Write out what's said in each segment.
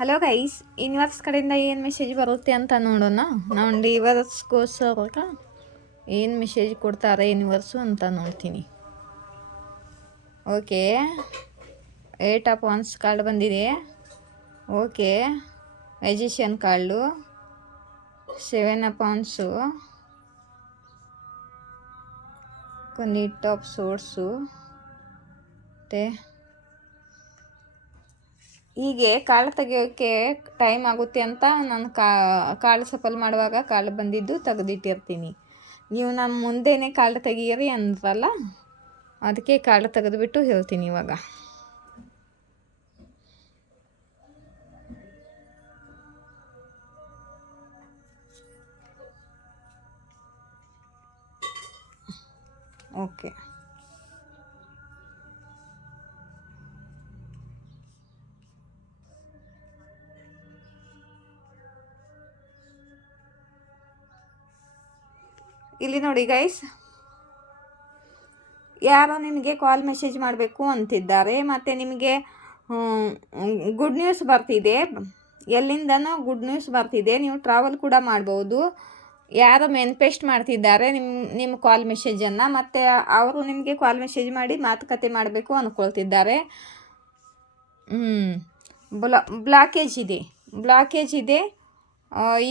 Hello guys, universe ಕಡೆಯಿಂದ ಏನು message ಬರುತ್ತೆ ಅಂತ ನೋಡೋಣ. ನಾವು ಡಿವರ್ಸ್ಗೋಸ್ಕರ ಏನು ಮೆಸೇಜ್ ಕೊಡ್ತಾರೆ ಯೂನಿವರ್ಸು ಅಂತ ನೋಡ್ತೀನಿ. ಓಕೆ, 8 ಆಫ್ ವಾಂಡ್ಸ್ ಕಾರ್ಡ್ ಬಂದಿದೆ. Okay, magician card, 7 of wands, knight of swords, ಮತ್ತು ಹೀಗೆ ಕಾಳು ತೆಗಿಯೋಕ್ಕೆ ಟೈಮ್ ಆಗುತ್ತೆ ಅಂತ ನಾನು ಕಾಳು ಸಫಲ್ ಮಾಡುವಾಗ ಕಾಳು ಬಂದಿದ್ದು ತೆಗೆದಿಟ್ಟಿರ್ತೀನಿ. ನೀವು ನಮ್ಮ ಮುಂದೆನೇ ಕಾಳು ತೆಗೀರಿ ಅಂದ್ರಲ್ಲ, ಅದಕ್ಕೆ ಕಾಳು ತೆಗೆದುಬಿಟ್ಟು ಹೇಳ್ತೀನಿ ಇವಾಗ. ಓಕೆ, ಇಲ್ಲಿ ನೋಡಿ ಗೈಸ್, ಯಾರೋ ನಿಮಗೆ ಕಾಲ್ ಮೆಸೇಜ್ ಮಾಡಬೇಕು ಅಂತಿದ್ದಾರೆ. ಮತ್ತು ನಿಮಗೆ ಗುಡ್ ನ್ಯೂಸ್ ಬರ್ತಿದೆ, ಎಲ್ಲಿಂದನೋ ಗುಡ್ ನ್ಯೂಸ್ ಬರ್ತಿದೆ. ನೀವು ಟ್ರಾವೆಲ್ ಕೂಡ ಮಾಡ್ಬೋದು. ಯಾರೋ ಮೆನ್ಪೆಸ್ಟ್ ಮಾಡ್ತಿದ್ದಾರೆ ನಿಮ್ಮ ಕಾಲ್ ಮೆಸೇಜನ್ನು, ಮತ್ತು ಅವರು ನಿಮಗೆ ಕಾಲ್ ಮೆಸೇಜ್ ಮಾಡಿ ಮಾತುಕತೆ ಮಾಡಬೇಕು ಅಂದ್ಕೊಳ್ತಿದ್ದಾರೆ. ಬ್ಲಾಕೇಜ್ ಇದೆ.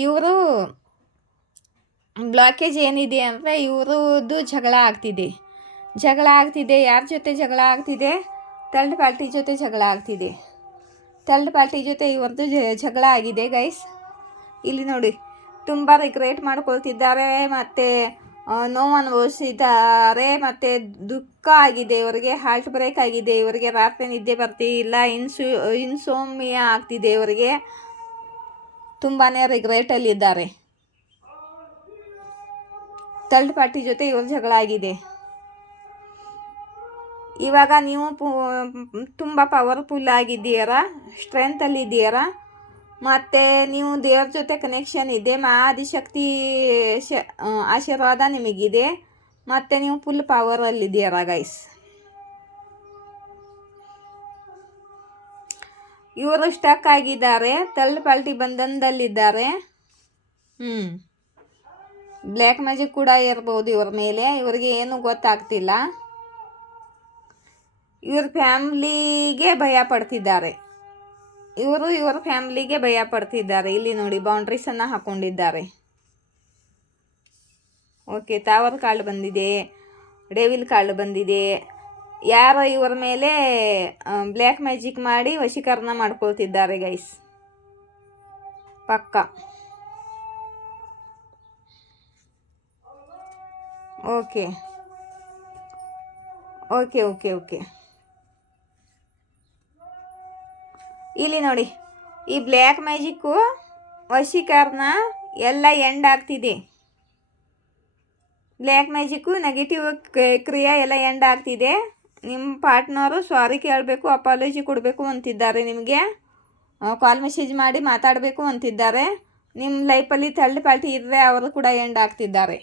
ಇವರು ಬ್ಲಾಕೇಜ್ ಏನಿದೆ ಅಂದರೆ ಇವ್ರದ್ದು ಜಗಳ ಆಗ್ತಿದೆ. ಯಾರ ಜೊತೆ ಜಗಳ ಆಗ್ತಿದೆ? ಥರ್ಡ್ ಪಾರ್ಟಿ ಜೊತೆ ಜಗಳ ಆಗ್ತಿದೆ. ಥರ್ಡ್ ಪಾರ್ಟಿ ಜೊತೆ ಇವ್ರದ್ದು ಜಗಳ ಆಗಿದೆ ಗೈಸ್. ಇಲ್ಲಿ ನೋಡಿ, ತುಂಬ ರಿಗ್ರೆಟ್ ಮಾಡ್ಕೊಳ್ತಿದ್ದಾರೆ, ಮತ್ತು ನೋವು ಅನುಭವಿಸಿದ್ದಾರೆ, ಮತ್ತು ದುಃಖ ಆಗಿದೆ ಇವರಿಗೆ. ಹಾರ್ಟ್ ಬ್ರೇಕ್ ಆಗಿದೆ ಇವರಿಗೆ. ರಾತ್ರಿ ನಿದ್ದೆ ಬರ್ತಿಲ್ಲ, ಇನ್ಸೋಮಿಯಾ ಆಗ್ತಿದೆ ಇವರಿಗೆ. ತುಂಬಾ ರಿಗ್ರೆಟಲ್ಲಿದ್ದಾರೆ. ಥರ್ಡ್ ಪಾರ್ಟಿ ಜೊತೆ ಇವ್ರ ಜಗಳ ಆಗಿದೆ. ಇವಾಗ ನೀವು ತುಂಬ ಪವರ್ಫುಲ್ ಆಗಿದ್ದೀರಾ, ಸ್ಟ್ರೆಂತಲ್ಲಿದ್ದೀರಾ, ಮತ್ತು ನೀವು ದೇವ್ರ ಜೊತೆ ಕನೆಕ್ಷನ್ ಇದೆ. ಆದಿಶಕ್ತಿ ಆಶೀರ್ವಾದ ನಿಮಗಿದೆ, ಮತ್ತು ನೀವು ಫುಲ್ ಪವರಲ್ಲಿದ್ದೀರಾ ಗೈಸ್. ಇವರು ಸ್ಟಕ್ ಆಗಿದ್ದಾರೆ, ಥರ್ಡ್ ಪಾರ್ಟಿ ಬಂಧನದಲ್ಲಿದ್ದಾರೆ. ಬ್ಲ್ಯಾಕ್ ಮ್ಯಾಜಿಕ್ ಕೂಡ ಇರ್ಬೋದು ಇವ್ರ ಮೇಲೆ. ಇವರಿಗೆ ಏನು ಗೊತ್ತಾಗ್ತಿಲ್ಲ. ಇವ್ರ ಫ್ಯಾಮ್ಲಿಗೆ ಭಯ ಪಡ್ತಿದ್ದಾರೆ. ಇವರ ಫ್ಯಾಮ್ಲಿಗೆ ಭಯ ಪಡ್ತಿದ್ದಾರೆ. ಇಲ್ಲಿ ನೋಡಿ, ಬೌಂಡ್ರೀಸನ್ನು ಹಾಕ್ಕೊಂಡಿದ್ದಾರೆ. ಓಕೆ, ತಾವರ್ ಕಾರ್ಡ್ ಬಂದಿದೆ, ಡೆವಿಲ್ ಕಾರ್ಡ್ ಬಂದಿದೆ. ಯಾರೋ ಇವರ ಮೇಲೆ ಬ್ಲ್ಯಾಕ್ ಮ್ಯಾಜಿಕ್ ಮಾಡಿ ವಶೀಕರಣ ಮಾಡ್ಕೊಳ್ತಿದ್ದಾರೆ ಗೈಸ್, ಪಕ್ಕ. ಓಕೆ ಓಕೆ ಓಕೆ ಓಕೆ ಇಲ್ಲಿ ನೋಡಿ, ಈ ಬ್ಲ್ಯಾಕ್ ಮ್ಯಾಜಿಕ್ಕು ವಶೀಕರಣ ಎಲ್ಲ ಎಂಡ್ ಆಗ್ತಿದೆ. ಬ್ಲ್ಯಾಕ್ ಮ್ಯಾಜಿಕ್ಕು ನೆಗೆಟಿವ್ ಕ್ರಿಯೆ ಎಲ್ಲ ಎಂಡ್ ಆಗ್ತಿದೆ. ನಿಮ್ಮ ಪಾರ್ಟ್ನರು ಸಾರಿ ಕೇಳಬೇಕು, ಅಪಾಲಜಿ ಕೊಡಬೇಕು ಅಂತಿದ್ದಾರೆ. ನಿಮಗೆ ಕಾಲ್ ಮೆಸೇಜ್ ಮಾಡಿ ಮಾತಾಡಬೇಕು ಅಂತಿದ್ದಾರೆ. ನಿಮ್ಮ ಲೈಫಲ್ಲಿ ಥರ್ಡ್ ಪಾರ್ಟಿ ಇದ್ದರೆ ಅವರು ಕೂಡ ಎಂಡ್ ಆಗ್ತಿದ್ದಾರೆ.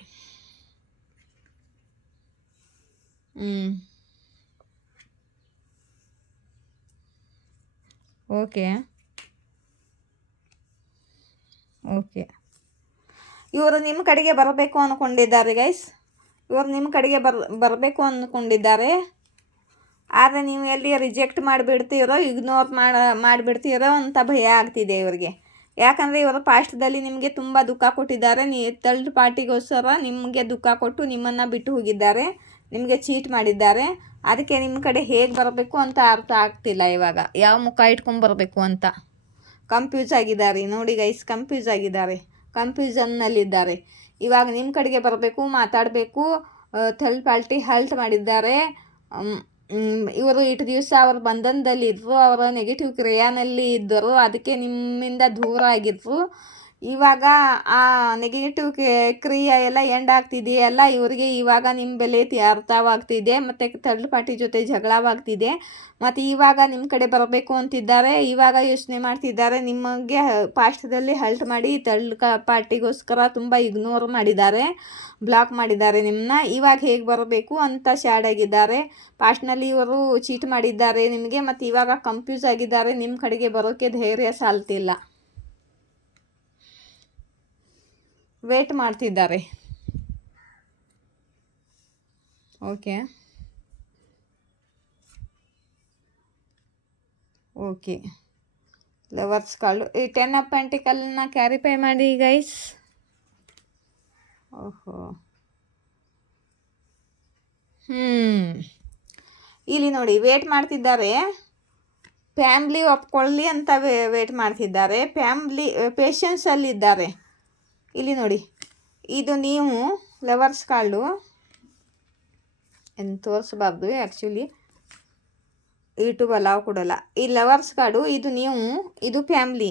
ಓಕೆ ಓಕೆ ಇವರು ನಿಮ್ಮ ಕಡೆಗೆ ಬರಬೇಕು ಅಂದ್ಕೊಂಡಿದ್ದಾರೆ ಗೈಸ್. ಇವರು ನಿಮ್ಮ ಕಡೆಗೆ ಬರಬೇಕು ಅಂದ್ಕೊಂಡಿದ್ದಾರೆ. ಆದರೆ ನೀವು ಎಲ್ಲಿ ರಿಜೆಕ್ಟ್ ಮಾಡಿಬಿಡ್ತೀರೋ, ಇಗ್ನೋರ್ ಮಾಡಿಬಿಡ್ತೀರೋ ಅಂತ ಭಯ ಆಗ್ತಿದೆ ಇವರಿಗೆ. ಯಾಕಂದರೆ ಇವರು ಪಾಸ್ಟ್ದಲ್ಲಿ ನಿಮಗೆ ತುಂಬ ದುಃಖ ಕೊಟ್ಟಿದ್ದಾರೆ. ಥರ್ಡ್ ಪಾರ್ಟಿಗೋಸ್ಕರ ನಿಮಗೆ ದುಃಖ ಕೊಟ್ಟು ನಿಮ್ಮನ್ನು ಬಿಟ್ಟು ಹೋಗಿದ್ದಾರೆ, ನಿಮಗೆ ಚೀಟ್ ಮಾಡಿದ್ದಾರೆ. ಅದಕ್ಕೆ ನಿಮ್ಮ ಕಡೆ ಹೇಗೆ ಬರಬೇಕು ಅಂತ ಅರ್ಥ ಆಗ್ತಿಲ್ಲ ಇವಾಗ. ಯಾವ ಮುಖ ಇಟ್ಕೊಂಡು ಬರಬೇಕು ಅಂತ ಕನ್ಫ್ಯೂಸ್ ಆಗಿದ್ದಾರೆ. ನೋಡಿ ಗೈಸ್, ಕನ್ಫ್ಯೂಸ್ ಆಗಿದ್ದಾರೆ, ಕನ್ಫ್ಯೂಷನ್ನಲ್ಲಿದ್ದಾರೆ. ಇವಾಗ ನಿಮ್ಮ ಕಡೆಗೆ ಬರಬೇಕು, ಮಾತಾಡಬೇಕು. ಥರ್ಡ್ ಪಾರ್ಟಿ ಹಲ್ಟ್ ಮಾಡಿದ್ದಾರೆ. ಇವರು ಇಷ್ಟು ದಿವಸ ಅವ್ರ ಬಂಧನದಲ್ಲಿದ್ದರು, ಅವರ ನೆಗೆಟಿವ್ ಕ್ರಿಯಾನಲ್ಲಿ ಇದ್ದರು. ಅದಕ್ಕೆ ನಿಮ್ಮಿಂದ ದೂರ ಆಗಿದ್ರು. ಇವಾಗ ಆ ನೆಗೆಟಿವ್ ಕ್ರಿಯೆ ಎಲ್ಲ ಎಂಡ್ ಆಗ್ತಿದೆಯಲ್ಲ, ಇವರಿಗೆ ಇವಾಗ ನಿಮ್ಮ ಬೆಲೆ ಅರ್ಥವಾಗ್ತಿದೆ, ಮತ್ತು ಥರ್ಡ್ ಪಾರ್ಟಿ ಜೊತೆ ಜಗಳವಾಗ್ತಿದೆ, ಮತ್ತು ಇವಾಗ ನಿಮ್ಮ ಕಡೆ ಬರಬೇಕು ಅಂತಿದ್ದಾರೆ. ಇವಾಗ ಯೋಚನೆ ಮಾಡ್ತಿದ್ದಾರೆ, ನಿಮಗೆ ಪಾಸ್ಟದಲ್ಲಿ ಹಲ್ಟ್ ಮಾಡಿ ಥರ್ಡ್ ಪಾರ್ಟಿಗೋಸ್ಕರ ತುಂಬ ಇಗ್ನೋರ್ ಮಾಡಿದ್ದಾರೆ, ಬ್ಲಾಕ್ ಮಾಡಿದ್ದಾರೆ ನಿಮ್ಮನ್ನ. ಇವಾಗ ಹೇಗೆ ಬರಬೇಕು ಅಂತ ಸ್ಯಾಡ್ ಆಗಿದ್ದಾರೆ. ಪಾಸ್ಟ್ನಲ್ಲಿ ಇವರು ಚೀಟ್ ಮಾಡಿದ್ದಾರೆ ನಿಮಗೆ, ಮತ್ತು ಇವಾಗ ಕನ್ಫ್ಯೂಸ್ ಆಗಿದ್ದಾರೆ, ನಿಮ್ಮ ಕಡೆಗೆ ಬರೋಕ್ಕೆ ಧೈರ್ಯ ಸಾಲ್ತಿಲ್ಲ, ವೇಟ್ ಮಾಡ್ತಿದ್ದಾರೆ. ಓಕೆ ಓಕೆ ಲವರ್ಸ್ ಕಾರ್ಡು ಈ 10 ಆಫ್ ಪೆಂಟಿಕಲ್ನ ಕ್ಯಾರಿಫೈ ಮಾಡಿ ಗೈಸ್. ಓಹೋ ಇಲ್ಲಿ ನೋಡಿ ವೇಟ್ ಮಾಡ್ತಿದ್ದಾರೆ, ಫ್ಯಾಮ್ಲಿ ಒಪ್ಕೊಳ್ಳಿ ಅಂತ ವೇಟ್ ಮಾಡ್ತಿದ್ದಾರೆ, ಫ್ಯಾಮ್ಲಿ ಪೇಷನ್ಸಲ್ಲಿದ್ದಾರೆ. ಇಲ್ಲಿ ನೋಡಿ, ಇದು ನೀವು ಲವರ್ಸ್ ಕಾರ್ಡು ಏನು ತೋರಿಸ್ಬಾರ್ದು ಆ್ಯಕ್ಚುಲಿ, ಯೂಟ್ಯೂಬ್ ಅಲಾವ್ ಕೊಡೋಲ್ಲ. ಈ ಲವರ್ಸ್ ಕಾರ್ಡು ಇದು ನೀವು, ಇದು ಫ್ಯಾಮ್ಲಿ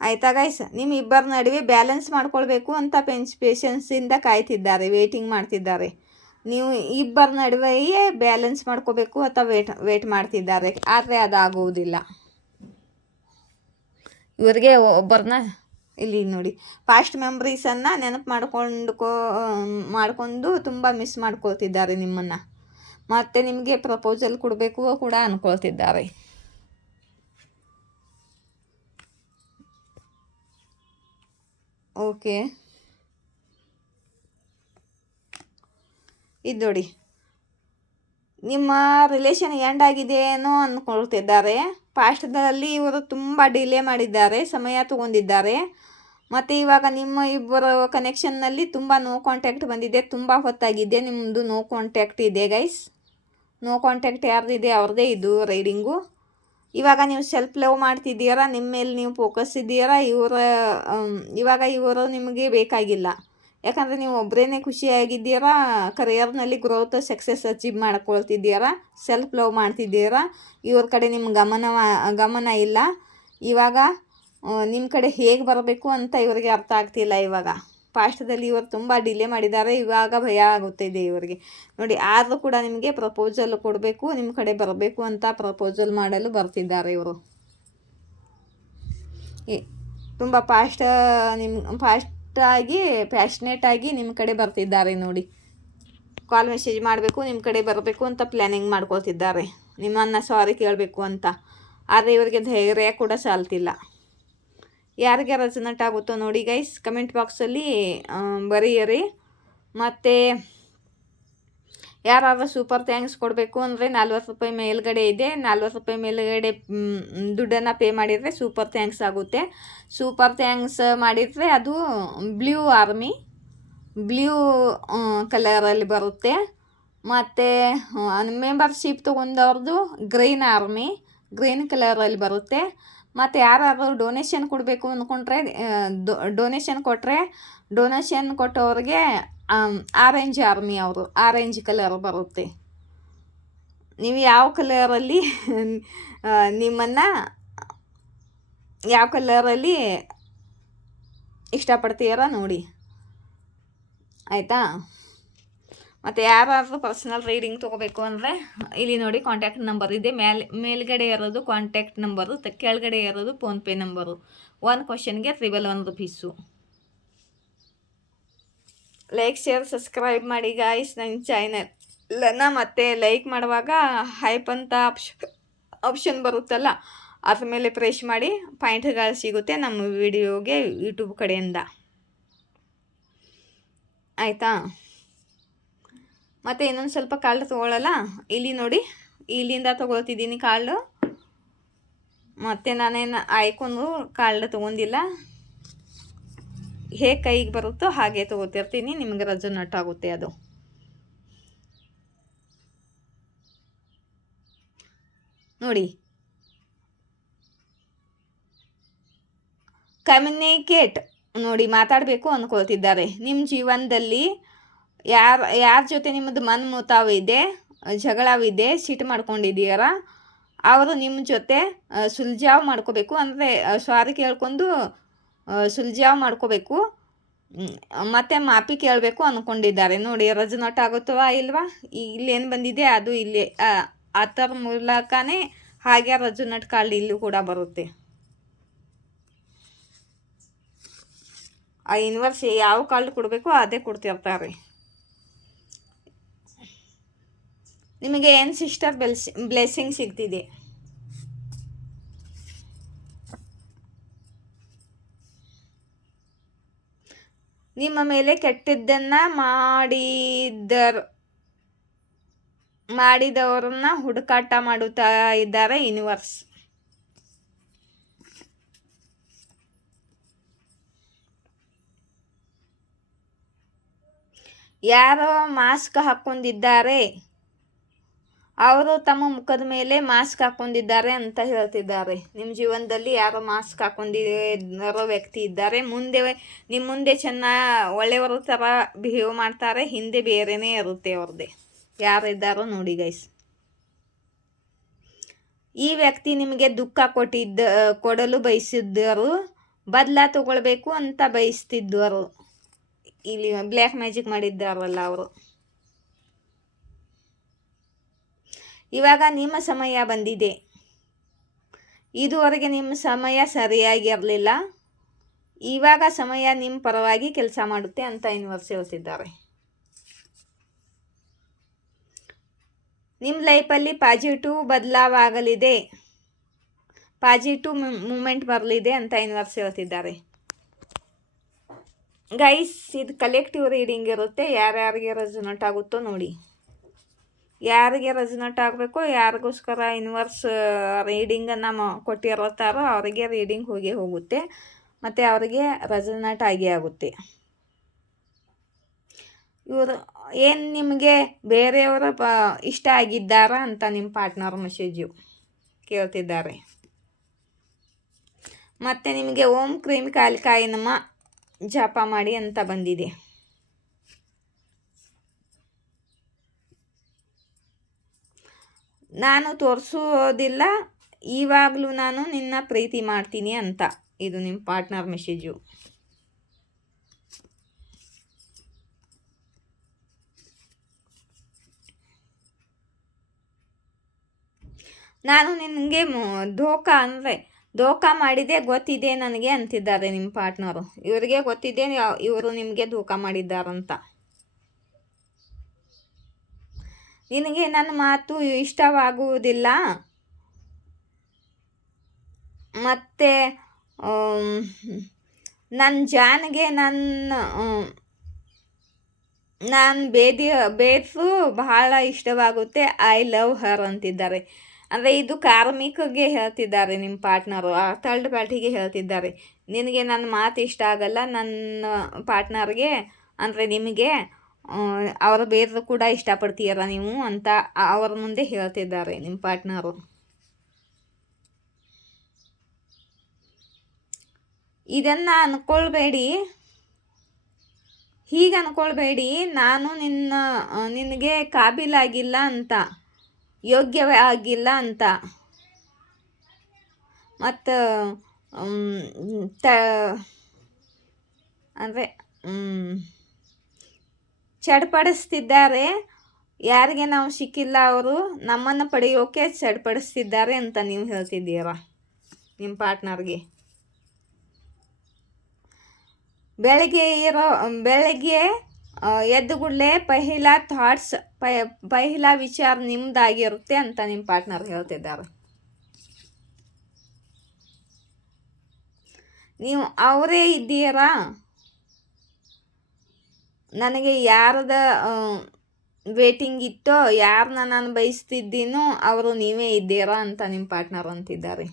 ಆಯಿತಾ ಗೈಸ್. ನಿಮ್ಮ ಇಬ್ಬರ ನಡುವೆ ಬ್ಯಾಲೆನ್ಸ್ ಮಾಡ್ಕೊಳ್ಬೇಕು ಅಂತ ಪೇಷನ್ಸಿಂದ ಕಾಯ್ತಿದ್ದಾರೆ, ವೇಟಿಂಗ್ ಮಾಡ್ತಿದ್ದಾರೆ. ನೀವು ಇಬ್ಬರ ನಡುವೆಯೇ ಬ್ಯಾಲೆನ್ಸ್ ಮಾಡ್ಕೋಬೇಕು ಅಥವಾ ವೇಟ್ ಮಾಡ್ತಿದ್ದಾರೆ, ಆದರೆ ಅದಾಗುವುದಿಲ್ಲ. ಇವರಿಗೆ ಒಬ್ಬರನ್ನ ಇಲ್ಲಿ ನೋಡಿ, ಪಾಸ್ಟ್ ಮೆಮ್ರೀಸನ್ನು ನೆನಪು ಮಾಡಿಕೊಂಡು ತುಂಬ ಮಿಸ್ ಮಾಡ್ಕೊಳ್ತಿದ್ದಾರೆ ನಿಮ್ಮನ್ನು, ಮತ್ತು ನಿಮಗೆ ಪ್ರಪೋಸಲ್ ಕೊಡಬೇಕು ಕೂಡ ಅಂದ್ಕೊಳ್ತಿದ್ದಾರೆ. ಓಕೆ, ಇದು ನೋಡಿ, ನಿಮ್ಮ ರಿಲೇಷನ್ ಎಂಡ್ ಆಗಿದೆ ಏನೋ ಅಂದ್ಕೊಳ್ತಿದ್ದಾರೆ. ಪಾಸ್ಟ್ದಲ್ಲಿ ಇವರು ತುಂಬ ಡಿಲೇ ಮಾಡಿದ್ದಾರೆ, ಸಮಯ ತಗೊಂಡಿದ್ದಾರೆ, ಮತ್ತು ಇವಾಗ ನಿಮ್ಮ ಇಬ್ಬರ ಕನೆಕ್ಷನ್ನಲ್ಲಿ ತುಂಬ ನೋ ಕಾಂಟ್ಯಾಕ್ಟ್ ಬಂದಿದೆ, ತುಂಬ ಹೊತ್ತಾಗಿದೆ, ನಿಮ್ಮದು ನೋ ಕಾಂಟ್ಯಾಕ್ಟ್ ಇದೆ ಗೈಸ್. ನೋ ಕಾಂಟ್ಯಾಕ್ಟ್ ಯಾರ್ದಿದೆ ಅವ್ರದ್ದೇ ಇದು ರೈಡಿಂಗು. ಇವಾಗ ನೀವು ಸೆಲ್ಫ್ ಲವ್ ಮಾಡ್ತಿದ್ದೀರಾ, ನಿಮ್ಮ ಮೇಲೆ ನೀವು ಫೋಕಸ್ ಇದ್ದೀರಾ. ಇವಾಗ ಇವರು ನಿಮಗೆ ಬೇಕಾಗಿಲ್ಲ, ಯಾಕಂದರೆ ನೀವು ಒಬ್ಬರೇ ಖುಷಿಯಾಗಿದ್ದೀರಾ, ಕರಿಯರ್ನಲ್ಲಿ ಗ್ರೋತ್ ಸಕ್ಸಸ್ ಅಚೀವ್ ಮಾಡ್ಕೊಳ್ತಿದ್ದೀರಾ, ಸೆಲ್ಫ್ ಲವ್ ಮಾಡ್ತಿದ್ದೀರಾ. ಇವ್ರ ಕಡೆ ನಿಮ್ಮ ಗಮನ ಇಲ್ಲ. ಇವಾಗ ನಿಮ್ಮ ಕಡೆ ಹೇಗೆ ಬರಬೇಕು ಅಂತ ಇವರಿಗೆ ಅರ್ಥ ಆಗ್ತಿಲ್ಲ. ಇವಾಗ ಪಾಸ್ಟದಲ್ಲಿ ಇವರು ತುಂಬ ಡಿಲೇ ಮಾಡಿದ್ದಾರೆ, ಇವಾಗ ಭಯ ಆಗುತ್ತಿದೆ ಇವರಿಗೆ. ನೋಡಿ, ಆದರೂ ಕೂಡ ನಿಮಗೆ ಪ್ರಪೋಸಲ್ ಕೊಡಬೇಕು, ನಿಮ್ಮ ಕಡೆ ಬರಬೇಕು ಅಂತ ಪ್ರಪೋಸಲ್ ಮಾಡಲು ಬರ್ತಿದ್ದಾರೆ ಇವರು. ತುಂಬ ಫಾಸ್ಟಾಗಿ ಪ್ಯಾಷನೇಟಾಗಿ ನಿಮ್ಮ ಕಡೆ ಬರ್ತಿದ್ದಾರೆ ನೋಡಿ. ಕಾಲ್ ಮೆಸೇಜ್ ಮಾಡಬೇಕು, ನಿಮ್ಮ ಕಡೆ ಬರಬೇಕು ಅಂತ ಪ್ಲ್ಯಾನಿಂಗ್ ಮಾಡ್ಕೊಳ್ತಿದ್ದಾರೆ, ನಿಮ್ಮನ್ನು ಸಾರಿ ಕೇಳಬೇಕು ಅಂತ. ಆದರೆ ಇವರಿಗೆ ಧೈರ್ಯ ಕೂಡ ಸಾಲ್ತಿಲ್ಲ. ಯಾರಿಗೆ ರೆಸನೇಟ್ ಆಗುತ್ತೋ ನೋಡಿ ಗೈಸ್, ಕಮೆಂಟ್ ಬಾಕ್ಸಲ್ಲಿ ಬರೆಯಿರಿ. ಮತ್ತು ಯಾರಾದರೂ ಸೂಪರ್ ಥ್ಯಾಂಕ್ಸ್ ಕೊಡಬೇಕು ಅಂದರೆ 40 ರೂಪಾಯಿ ಮೇಲ್ಗಡೆ ಇದೆ, 40 ರೂಪಾಯಿ ಮೇಲ್ಗಡೆ ದುಡ್ಡನ್ನು ಪೇ ಮಾಡಿದರೆ ಸೂಪರ್ ಥ್ಯಾಂಕ್ಸ್ ಆಗುತ್ತೆ. ಸೂಪರ್ ಥ್ಯಾಂಕ್ಸ್ ಮಾಡಿದರೆ ಅದು ಬ್ಲೂ ಕಲರಲ್ಲಿ ಬರುತ್ತೆ. ಮತ್ತು ಮೆಂಬರ್ಶಿಪ್ ತೊಗೊಂಡವ್ರದ್ದು ಗ್ರೀನ್ ಕಲರಲ್ಲಿ ಬರುತ್ತೆ. ಮತ್ತು ಯಾರಾದರೂ ಡೊನೇಷನ್ ಕೊಡಬೇಕು ಅಂದ್ಕೊಂಡ್ರೆ ಡೊನೇಷನ್ ಕೊಟ್ಟವ್ರಿಗೆ ಆರೆಂಜ್ ಕಲರ್ ಬರುತ್ತೆ. ನೀವು ಯಾವ ಕಲರಲ್ಲಿ ಯಾವ ಕಲರಲ್ಲಿ ಇಷ್ಟಪಡ್ತೀರ ನೋಡಿ, ಆಯಿತಾ. ಮತ್ತು ಯಾರಾದರೂ ಪರ್ಸನಲ್ ರೈಡಿಂಗ್ ತೊಗೋಬೇಕು ಅಂದರೆ ಇಲ್ಲಿ ನೋಡಿ, ಕಾಂಟ್ಯಾಕ್ಟ್ ನಂಬರ್ ಇದೆ. ಮೇಲ್ಗಡೆ ಇರೋದು ಕಾಂಟ್ಯಾಕ್ಟ್ ನಂಬರು, ಕೆಳಗಡೆ ಇರೋದು ಫೋನ್ಪೇ ನಂಬರು. 1 ಕ್ವಶನ್ಗೆ 111 ರೂಪೀಸು. ಲೈಕ್, ಶೇರ್, ಸಬ್ಸ್ಕ್ರೈಬ್ ಮಾಡಿ ಗಾಯ್ಸ್ ನನ್ನ ಚಾನಲನ್ನು. ಮತ್ತು ಲೈಕ್ ಮಾಡುವಾಗ ಹೈಪ್ ಅಂತ ಆಪ್ಷನ್ ಬರುತ್ತಲ್ಲ, ಅದ್ರ ಮೇಲೆ ಪ್ರೆಸ್ ಮಾಡಿ, ಪಾಯಿಂಟ್ಗಳು ಸಿಗುತ್ತೆ ನಮ್ಮ ವಿಡಿಯೋಗೆ ಯೂಟ್ಯೂಬ್ ಕಡೆಯಿಂದ, ಆಯಿತಾ. ಮತ್ತು ಇನ್ನೊಂದು ಸ್ವಲ್ಪ ಕಾರ್ಡ್ ತೊಗೊಳ್ಳಲ್ಲ, ಇಲ್ಲಿ ನೋಡಿ, ಇಲ್ಲಿಂದ ತೊಗೊಳ್ತಿದ್ದೀನಿ ಕಾರ್ಡು. ಮತ್ತು ನಾನೇನು ಆಯ್ಕೊಂಡು ಕಾರ್ಡ್ ತೊಗೊಂಡಿಲ್ಲ, ಹೇಗೆ ಕೈಗೆ ಬರುತ್ತೋ ಹಾಗೆ ತೊಗೋತಿರ್ತೀನಿ, ನಿಮಗೆ ರೆಸನೇಟ್ ಆಗುತ್ತೆ ಅದು. ನೋಡಿ, ಕಮ್ಯುನಿಕೇಟ್ ನೋಡಿ, ಮಾತಾಡಬೇಕು ಅಂದ್ಕೊಳ್ತಿದ್ದಾರೆ. ನಿಮ್ಮ ಜೀವನದಲ್ಲಿ ಯಾರ ಜೊತೆ ನಿಮ್ಮದು ಮನಮುತಾವಿದೆ, ಜಗಳವಿದೆ, ಸಿಟ್ಟು ಮಾಡ್ಕೊಂಡಿದ್ದೀರ, ಅವರು ನಿಮ್ಮ ಜೊತೆ ಸುಲ್ಜಾವ್ ಮಾಡ್ಕೋಬೇಕು. ಅಂದರೆ ಸಾರಿ ಕೇಳ್ಕೊಂಡು ಸುಲ್ಜಾವ್ ಮಾಡ್ಕೋಬೇಕು, ಮತ್ತು ಮಾಪಿ ಕೇಳಬೇಕು ಅಂದ್ಕೊಂಡಿದ್ದಾರೆ. ನೋಡಿ ರಜನಟ ಆಗುತ್ತವಾ ಇಲ್ವಾ? ಇಲ್ಲೇನು ಬಂದಿದೆ ಅದು ಇಲ್ಲಿ ಆ ಥರ ಮೂಲಕನೇ ಹಾಗೆ ರಜನಟ್ ಕಾರ್ಡ್ ಇಲ್ಲೂ ಕೂಡ ಬರುತ್ತೆ. ಆ ಯೂನಿವರ್ಸ್ ಯಾವ ಕಾರ್ಡ್ ಕೊಡಬೇಕು ಅದೇ ಕೊಡ್ತಿರ್ತಾರೆ. ನಿಮಗೆ ಏನು ಸಿಸ್ಟರ್ ಬ್ಲೆಸ್ಸಿಂಗ್ ಸಿಗ್ತಿದೆ? ನಿಮ್ಮ ಮೇಲೆ ಕೆಟ್ಟದ್ದನ್ನ ಮಾಡಿದವರನ್ನ ಹುಡುಕಾಟ ಮಾಡುತ್ತಾ ಇದ್ದಾರೆ ಯೂನಿವರ್ಸ್. ಯಾರೋ ಮಾಸ್ಕ್ ಹಾಕೊಂಡಿದ್ದಾರೆ, ಅವರು ತಮ್ಮ ಮುಖದ ಮೇಲೆ ಮಾಸ್ಕ್ ಹಾಕೊಂಡಿದ್ದಾರೆ ಅಂತ ಹೇಳ್ತಿದ್ದಾರೆ. ನಿಮ್ಮ ಜೀವನದಲ್ಲಿ ಯಾರೋ ಮಾಸ್ಕ್ ಹಾಕೊಂಡಿರೋ ವ್ಯಕ್ತಿ ಇದ್ದಾರೆ. ನಿಮ್ಮ ಮುಂದೆ ಒಳ್ಳೆಯವರ ಥರ ಬಿಹೇವ್ ಮಾಡ್ತಾರೆ, ಹಿಂದೆ ಬೇರೆನೇ ಇರುತ್ತೆ ಅವ್ರದ್ದೇ. ಯಾರಿದ್ದಾರೋ ನೋಡಿ ಗೈಸ್. ಈ ವ್ಯಕ್ತಿ ನಿಮಗೆ ದುಃಖ ಕೊಡಲು ಬಯಸಿದ್ದರು, ಬದಲ ತಗೊಳ್ಬೇಕು ಅಂತ ಬಯಸ್ತಿದ್ದರು. ಇಲ್ಲಿ ಬ್ಲ್ಯಾಕ್ ಮ್ಯಾಜಿಕ್ ಮಾಡಿದ್ದಾರಲ್ಲ ಅವರು. ಇವಾಗ ನಿಮ್ಮ ಸಮಯ ಬಂದಿದೆ. ಇದುವರೆಗೆ ನಿಮ್ಮ ಸಮಯ ಸರಿಯಾಗಿರಲಿಲ್ಲ, ಇವಾಗ ಸಮಯ ನಿಮ್ಮ ಪರವಾಗಿ ಕೆಲಸ ಮಾಡುತ್ತೆ ಅಂತ ಯೂನಿವರ್ಸ್ ಹೇಳ್ತಿದ್ದಾರೆ. ನಿಮ್ಮ ಲೈಫಲ್ಲಿ ಪಾಸಿಟಿವ್ ಬದಲಾವಾಗಲಿದೆ, ಪಾಸಿಟಿವ್ ಮೂಮೆಂಟ್ ಬರಲಿದೆ ಅಂತ ಯೂನಿವರ್ಸ್ ಹೇಳ್ತಿದ್ದಾರೆ. ಗೈಸ್, ಇದು ಕಲೆಕ್ಟಿವ್ ರೀಡಿಂಗ್ ಇರುತ್ತೆ. ಯಾರ್ಯಾರಿಗೆ ರೆಸೊನೇಟ್ ಆಗುತ್ತೋ ನೋಡಿ. ಯಾರಿಗೆ ರೆಸೊನೇಟ್ ಆಗಬೇಕೋ, ಯಾರಿಗೋಸ್ಕರ ಯೂನಿವರ್ಸ್ ರೀಡಿಂಗನ್ನು ಕೊಟ್ಟಿರುತ್ತಾರೋ ಅವರಿಗೆ ರೀಡಿಂಗ್ ಹೋಗುತ್ತೆ ಮತ್ತು ಅವರಿಗೆ ರೆಸೊನೇಟ್ ಆಗುತ್ತೆ. ಇವರು ಏನು ನಿಮಗೆ ಬೇರೆಯವರ ಇಷ್ಟ ಆಗಿದ್ದಾರಾ ಅಂತ ನಿಮ್ಮ ಪಾರ್ಟ್ನರ್ ಮೆಸೇಜು ಕೇಳ್ತಿದ್ದಾರೆ. ಮತ್ತು ನಿಮಗೆ ಓಂ ಕ್ರೀಮ್ ಕಾಲಿಕಾಯಿ ನಮ್ಮ ಜಪ ಮಾಡಿ ಅಂತ ಬಂದಿದೆ. ನಾನು ತೋರಿಸೋದಿಲ್ಲ, ಇವಾಗಲೂ ನಾನು ನಿನ್ನ ಪ್ರೀತಿ ಮಾಡ್ತೀನಿ ಅಂತ ಇದು ನಿಮ್ಮ ಪಾರ್ಟ್ನರ್ ಮೆಸೇಜು. ನಾನು ನಿನಗೆ ಧೋಕಾ ಮಾಡಿದೆ ಗೊತ್ತಿದೆ ನನಗೆ ಅಂತಿದ್ದಾರೆ ನಿಮ್ಮ ಪಾರ್ಟ್ನರು. ಇವರಿಗೆ ಗೊತ್ತಿದೆ ಇವರು ನಿಮಗೆ ಧೋಕಾ ಮಾಡಿದ್ದಾರಂತ. ನಿನಗೆ ನನ್ನ ಮಾತು ಇಷ್ಟವಾಗುವುದಿಲ್ಲ, ಮತ್ತು ನನ್ನ ಜಾನ್ಗೆ ನಾನು ಬೇಸು ಬಹಳ ಇಷ್ಟವಾಗುತ್ತೆ, ಐ ಲವ್ ಹರ್ ಅಂತಿದ್ದಾರೆ. ಅಂದರೆ ಇದು ಕಾರ್ಮಿಕಗೆ ಹೇಳ್ತಿದ್ದಾರೆ ನಿಮ್ಮ ಪಾರ್ಟ್ನರು, ಥರ್ಡ್ ಪಾರ್ಟಿಗೆ ಹೇಳ್ತಿದ್ದಾರೆ. ನಿನಗೆ ನನ್ನ ಮಾತು ಇಷ್ಟ ಆಗಲ್ಲ, ನನ್ನ ಪಾರ್ಟ್ನರ್ಗೆ ಅಂದರೆ ನಿಮಗೆ ಅವರ ಬೇರೆ ಕೂಡ ಇಷ್ಟಪಡ್ತೀರ ನೀವು ಅಂತ ಅವರ ಮುಂದೆ ಹೇಳ್ತಿದ್ದಾರೆ ನಿಮ್ಮ ಪಾರ್ಟ್ನರು. ಇದನ್ನು ಅನ್ಕೊಳ್ಬೇಡಿ, ಹೀಗೆ ಅನ್ಕೊಳ್ಬೇಡಿ ನಾನು ನಿನಗೆ ಕಾಬಿಲಾಗಿಲ್ಲ ಅಂತ, ಯೋಗ್ಯವೇ ಆಗಿಲ್ಲ ಅಂತ, ಮತ್ತು ಅಂದರೆ ಚಡ್ಪಡಿಸ್ತಿದ್ದಾರೆ. ಯಾರಿಗೆ ನಾವು ಸಿಕ್ಕಿಲ್ಲ ಅವರು ನಮ್ಮನ್ನು ಪಡೆಯೋಕೆ ಚಡ್ಪಡಿಸ್ತಿದ್ದಾರೆ ಅಂತ ನೀವು ಹೇಳ್ತಿದ್ದೀರಾ ನಿಮ್ಮ ಪಾರ್ಟ್ನರ್ಗೆ. ಬೆಳಗ್ಗೆ ಎದ್ದು ಕೂಡಲೇ ಪಹಿಲಾ ವಿಚಾರ ನಿಮ್ದಾಗಿರುತ್ತೆ ಅಂತ ನಿಮ್ಮ ಪಾರ್ಟ್ನರ್ ಹೇಳ್ತಿದ್ದಾರೆ. ನೀವು ಅವರೇ ಇದ್ದೀರಾ, ನನಗೆ ಯಾರದ ವೇಟಿಂಗ್ ಇತ್ತೋ, ಯಾರನ್ನ ನಾನು ಬಯಸ್ತಿದ್ದೀನೋ ಅವರು ನೀವೇ ಇದ್ದೀರಾ ಅಂತ ನಿಮ್ಮ ಪಾರ್ಟ್ನರ್ ಅಂತಿದ್ದಾರೆ.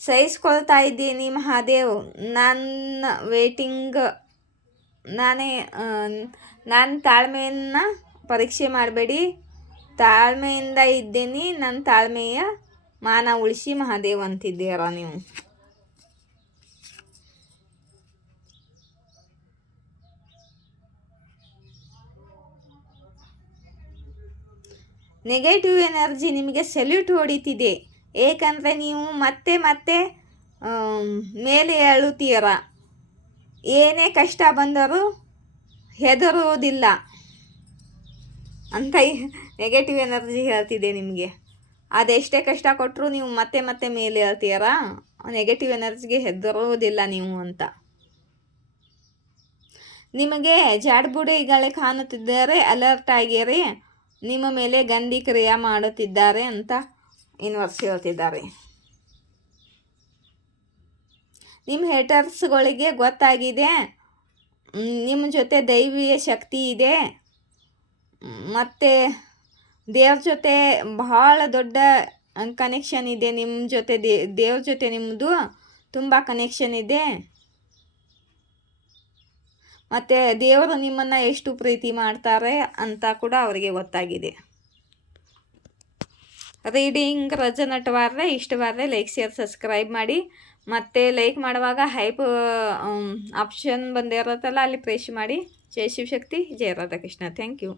ಸಹಿಸ್ಕೊಳ್ತಾ ಇದ್ದೀನಿ ಮಹಾದೇವ್, ನನ್ನ ವೇಟಿಂಗ್ ನಾನು ತಾಳ್ಮೆಯನ್ನು ಪರೀಕ್ಷೆ ಮಾಡಬೇಡಿ, ತಾಳ್ಮೆಯಿಂದ ಇದ್ದೀನಿ, ನನ್ನ ತಾಳ್ಮೆಯ ಮಾನ ಉಳಿಸಿ ಮಹಾದೇವ್ ಅಂತಿದ್ದೀರಾ ನೀವು. ನೆಗೆಟಿವ್ ಎನರ್ಜಿ ನಿಮಗೆ ಸೆಲ್ಯೂಟ್ ಹೊಡಿತಿದೆ. ಏಕೆಂದರೆ ನೀವು ಮತ್ತೆ ಮತ್ತೆ ಮೇಲೆ ಏಳುತ್ತೀರ. ಏನೇ ಕಷ್ಟ ಬಂದರೂ ಹೆದರುವುದಿಲ್ಲ ಅಂತ ನೆಗೆಟಿವ್ ಎನರ್ಜಿ ಹೇಳ್ತಿದೆ ನಿಮಗೆ. ಅದೆಷ್ಟೇ ಕಷ್ಟ ಕೊಟ್ಟರು ನೀವು ಮತ್ತೆ ಮತ್ತೆ ಮೇಲೆ ಹೇಳ್ತೀರಾ, ನೆಗೆಟಿವ್ ಎನರ್ಜಿಗೆ ಹೆದರುವುದಿಲ್ಲ ನೀವು ಅಂತ. ನಿಮಗೆ ಜಾಡ್ಬುಡಿಗಳೇ ಕಾಣುತ್ತಿದ್ದರೆ ಅಲರ್ಟ್ ಆಗಿರಿ, ನಿಮ್ಮ ಮೇಲೆ ಗಂಧಿ ಕ್ರಿಯೆ ಮಾಡುತ್ತಿದ್ದಾರೆ ಅಂತ ಯೂನಿವರ್ಸ್ ಹೇಳ್ತಿದ್ದಾರೆ. ನಿಮ್ಮ ಹೇಟರ್ಸ್ಗಳಿಗೆ ಗೊತ್ತಾಗಿದೆ ನಿಮ್ಮ ಜೊತೆ ದೈವಿಯ ಶಕ್ತಿ ಇದೆ, ಮತ್ತು ದೇವ್ರ ಜೊತೆ ಬಹಳ ದೊಡ್ಡ ಕನೆಕ್ಷನ್ ಇದೆ. ನಿಮ್ಮ ಜೊತೆ ದೇವ್ರ ಜೊತೆ ನಿಮ್ಮದು ತುಂಬ ಕನೆಕ್ಷನ್ ಇದೆ, ಮತ್ತು ದೇವರು ನಿಮ್ಮನ್ನು ಎಷ್ಟು ಪ್ರೀತಿ ಮಾಡ್ತಾರೆ ಅಂತ ಕೂಡ ಅವರಿಗೆ ಗೊತ್ತಾಗಿದೆ. ರೀಡಿಂಗ್ ರಜನಟವಾದರೆ ಇಷ್ಟವಾದರೆ ಲೈಕ್ ಶೇರ್ ಸಬ್ಸ್ಕ್ರೈಬ್ ಮಾಡಿ. ಮತ್ತು ಲೈಕ್ ಮಾಡುವಾಗ ಹೈಪ್ ಆಪ್ಷನ್ ಬಂದಿರುತ್ತಲ್ಲ, ಅಲ್ಲಿ ಪ್ರೆಸ್ ಮಾಡಿ. ಜೈ ಶಿವಶಕ್ತಿ, ಜಯ ರಾಧಾಕೃಷ್ಣ. Thank you.